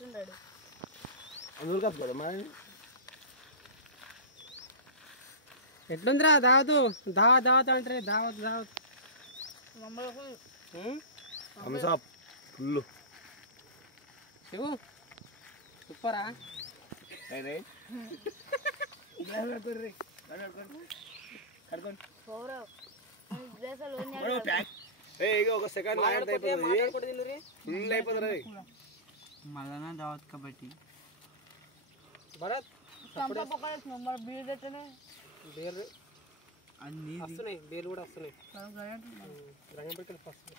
వస్తున్నాడు అందులో కాదు మరి ఎట్లుందిరా దావతు దావత్ అంటే దావత్ హంసాప్ ఫుల్ శివు సూపరా ఒక సెకండ్ ఫుల్ అయిపోతుంది మళ్ళా దావత్ కాబట్టి బేర్లు అన్నీ వస్తున్నాయి బేర్లు కూడా వస్తున్నాయి రంగంపేట ఫస్ట్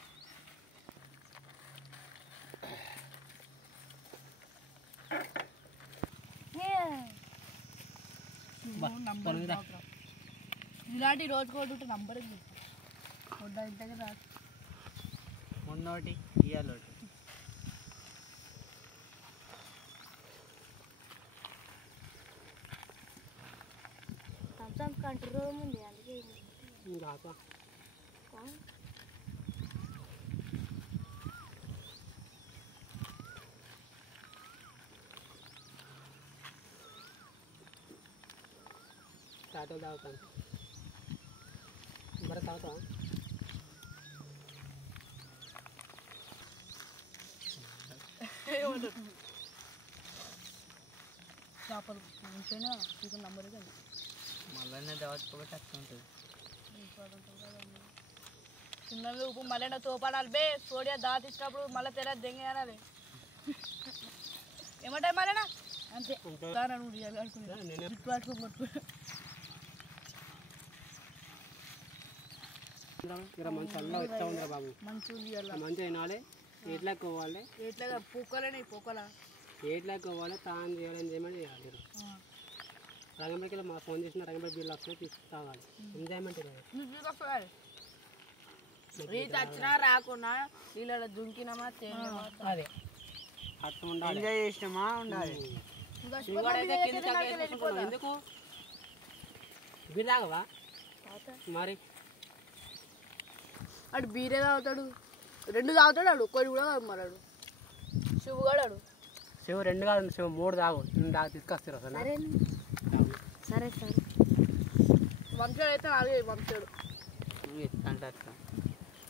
ఇలాంటి రోజు కొట్టు నంబర్ మొన్నోటి ఇయ్యాలోటి కంట్రోల్ ఉంది అందుకే తాతలు తాగుతాను మరి తాగుతాం చేపలు మంచిగా చికెన్ నంబర్ మళ్ళీ దావత్ కాబట్టి అట్లా ఉంటుంది చిన్నవి ఉప్పు మళ్ళీ తోపాడాలి బే సోడియా దాత ఇచ్చినప్పుడు మళ్ళీ తెర దెంగ అనాలి ఏమంటాయి మళ్ళీ అంతే మంచి అల్లం ఇస్తా ఉందిరా బాబు మంచిగా తినాలి ఎట్లా కోవాలి ఎట్లా పూకలేని పూకలా ఎట్లా కోవాలి తాను చేయాలని చేయమని చేయాలి రంగంపేటకి మా ఫోన్ చేసిన రంగంపేట బిల్లు వస్తే తీసుకు తాగాలి ఎంజాయ్మెంట్ ఈత వచ్చినా రాకున్నా నీళ్ళ దుంకినామా తేనామా అదే అట్లా ఉండాలి ఎంజాయ్ చేసినామా ఉండాలి ఎందుకు బీర్ తాగవా మరి అటు బీరే తాగుతాడు రెండు తాగుతాడు అడు కొన్ని కూడా తాగుతున్నాడు శివు కూడా శివు రెండు కాదు శివు మూడు తాగు తీసుకొస్తారు అసలు సరే సరే వంశాడు అయితే అదే వంశాడు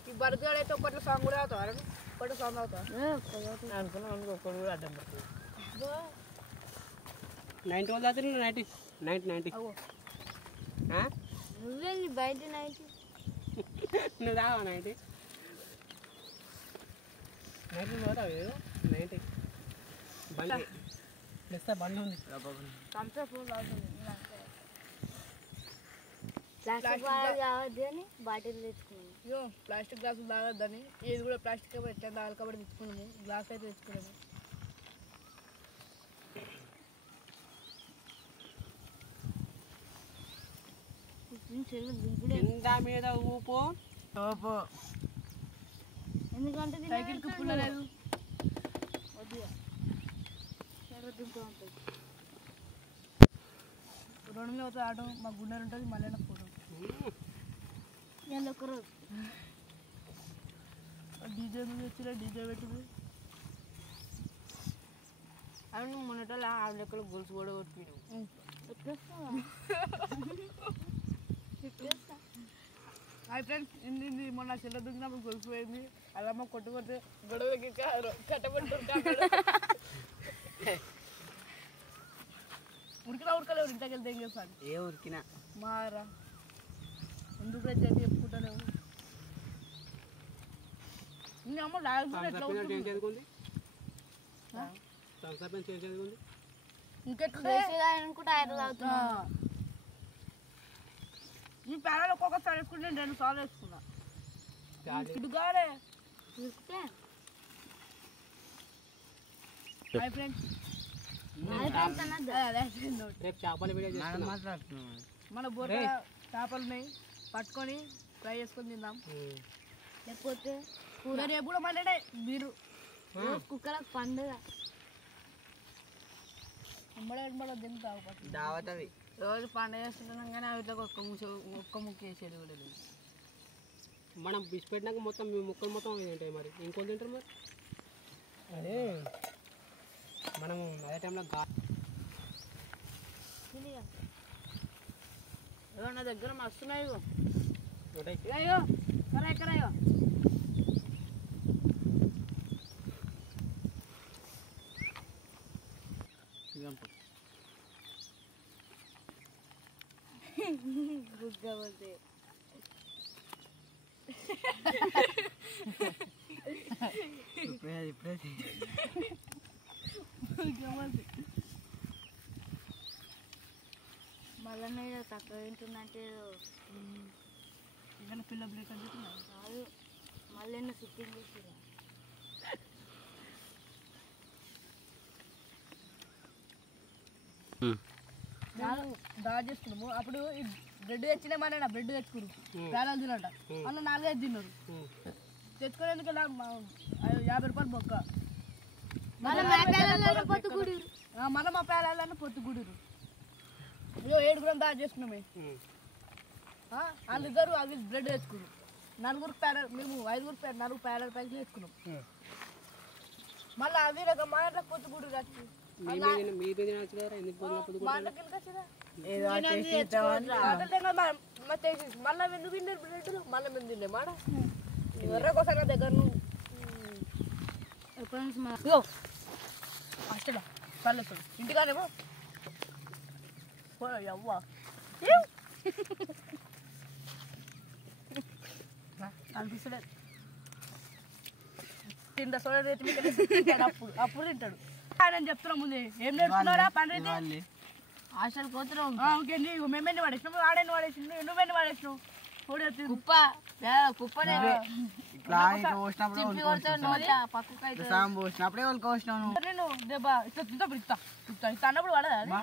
ఈ బర్త్డే అయితే ఒకటి సాంగ్ కూడా అవుతావు ఒకటి సాంగ్ అవుతావు అనుకున్నాను ఒకటి కూడా అడ్డం పడుతుంది 90 వాళ్ళు తాగుతారు 90 నువ్వేంది బయట 90 నువ్వు తావా 90 పోతావు 90 బండి తెస్తా బండి ఉంది ప్లాస్టిక్ గ్లాసులు తాగొద్దని ఏది కూడా ప్లాస్టిక్ ఎట్లా తాగాలి కాబట్టి తెచ్చుకున్నాము గ్లాస్ అయితే తెచ్చుకున్నాము కింద మీద ఊపు ఎందుకంటే సైకిల్కి పుల్ల లేదు రోడ్డు మీద పోతే ఆటో మా గుండెలు ఉంటుంది మళ్ళీ ఫోటో ఒకరోజు డీజే మీద వచ్చిన డీజే పెట్టింది అవును మొన్నటోళ్ళు ఆవిడెక్కడ గొలుసు కూడా కొట్టిపోయాడు హాయ్ ఫ్రెండ్స్ ఇంది మొన్న చెల్ల దుంకినప్పుడు గొలుసు పోయింది అల్లమ్మ కొట్టుకొస్తే గొడవ కట్టబడుతుంటాడు ఉరికినా ఉరకలేవు ఇంటికి వెళ్తే ఏం చేస్తాను ఏ ఉరికినా మారా ఎందుకు అయితే చెప్పుకుంటలేవు నీ అమ్మ లాగుతుంది ఎట్లా చదువుకుంది ఇంకెట్లా అనుకుంటే ఆయన తాగుతున్నా నీ పేరాలు ఒక్కొక్కసారి వేసుకుంటే నేను 2 సార్లు వేసుకున్నా ఇడుగానే హాయ్ ఫ్రెండ్స్ రేపు చేపల వీడియో మాట్లాడుతున్నాం మన బోట చేపలున్నాయి పట్టుకొని ఫ్రై చేసుకొని తిందాం లేకపోతే కూర రేపు కూడా మళ్ళీ మీరు కుక్కలకు పండుగ దావతవి రోజు పండుగ చేస్తున్నాం కానీ అవి ఒక్క ముక్క వేసేది కూడా లేదు మనం బిసి పెట్టినాక మొత్తం మీ ముక్కలు మొత్తం ఏంటాయి మరి ఇంకోటి తింటారు మరి అదే నా దగ్గర మస్తున్నాయి అయ్యో ఎక్కడయ్యో గుగ్గబోతే మళ్ళీ తక్కువ ఏంటుందంటే ఏదైనా పిల్ల బ్రేక్ కాదు మళ్ళీ సిట్టింగ్ చేసి దాడి చేసుకున్నాము అప్పుడు బ్రెడ్ తెచ్చినామని బ్రెడ్ తెచ్చుకున్నాం పేరాలు తినట అన్న 4-5 తిన్నారు తెచ్చుకునేందుకు 50 రూపాయలు బొక్క మళ్ళీ మా పేరాలన్నీ పొత్తుకూడిరు 7 గ్రాములు దాడి చేసుకున్నామే వాళ్ళిద్దరు అవి బ్రెడ్ తెచ్చుకున్నాం 4 పేరాలు మేము 5 4 పేరాల ప్యాకెట్లు తెచ్చుకున్నాం మళ్ళీ అవి రకం మా ఇంట్లో పొత్తుకూడి కట్టి మళ్ళీ ఎందుకు తిన్నారు బ్రెడ్ మళ్ళీ మేము తిన్నాం మాట ఎర్రకోసం దగ్గర హాస్టల్ పర్లేదు ఇంటికానేమో అవ్వా అనిపిస్తలేదు తింటా సోడా అప్పుడు తింటాడు నేను చెప్తున్నా ముందు ఏం నేర్చుకున్నారా పండ్రి హాస్టల్ పోతున్నాం ఇంకేంది మేమేంటి వాడేసినావు ఆడేని వాడేసినావు నువ్వేంటి వాడేసినావు కుప్ప కుప్పనే నేను దెబ్బ ఇస్తా అన్నప్పుడు వాడదా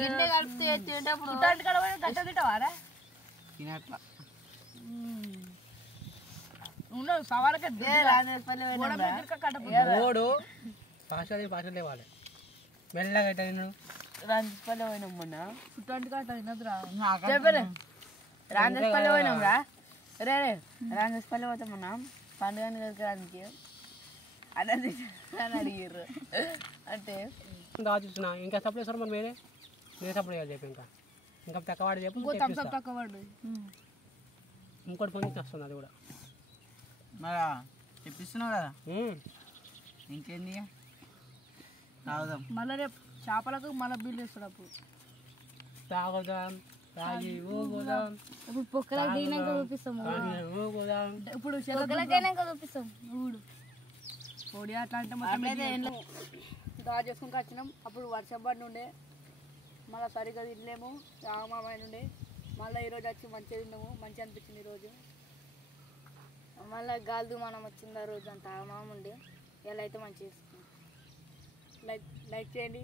గిన్నె కలిపితే తింటప్పుడు గట్ట తింటావారా తినట్లా సవాలకే ఓడు పాటలు లేవాలి మెల్లగా ఎట్ట తిన్నాడు రాంజపల్లి పోయినాం మొన్న చుట్టాంటి కట్ట తినదురా చెప్పలే రాంజపల్లి పోయినాం రా రే రాంజపల్లి పోతాం మొన్న పండుగని కలకడానికి అదే అని అడిగారు అంటే చూస్తున్నా ఇంకా సప్లై సార్ మనం వేరే నేను సప్లై చేయాలి చెప్పి ఇంకా తక్కువ వాడు చెప్పు తక్కువ వాడు ఇంకోటి ఫోన్ వస్తుంది అది కూడా మరి తెప్పిస్తున్నావు కదా ఇంకేంది తాగుదాం మళ్ళీ రేపు చేపలకు మళ్ళీ బిల్లు ఇస్తాడు అప్పుడు తాగుదాం తాగి ఊగుదాం ఇప్పుడు పొక్కలకు దిగినాక చూపిస్తాము ఊగుదాం ఇప్పుడు పొక్కలకైనాక చూపిస్తాం ఊడు పొడి అట్లా అంటే మొత్తం దా చేసుకుని వచ్చినాం అప్పుడు వర్షం పడి ఉండే మళ్ళీ సరిగ్గా తినలేము రామామాయన ఉండే మళ్ళీ ఈరోజు వచ్చి మంచిగా తిన్నాము మంచిగా అనిపించింది ఈరోజు మళ్ళీ గాలి మనం వచ్చింది ఆ రోజు అంత ఆగమామ ఉండే ఎలా అయితే మంచిగా చేసుకున్నాం లైక్ చేయండి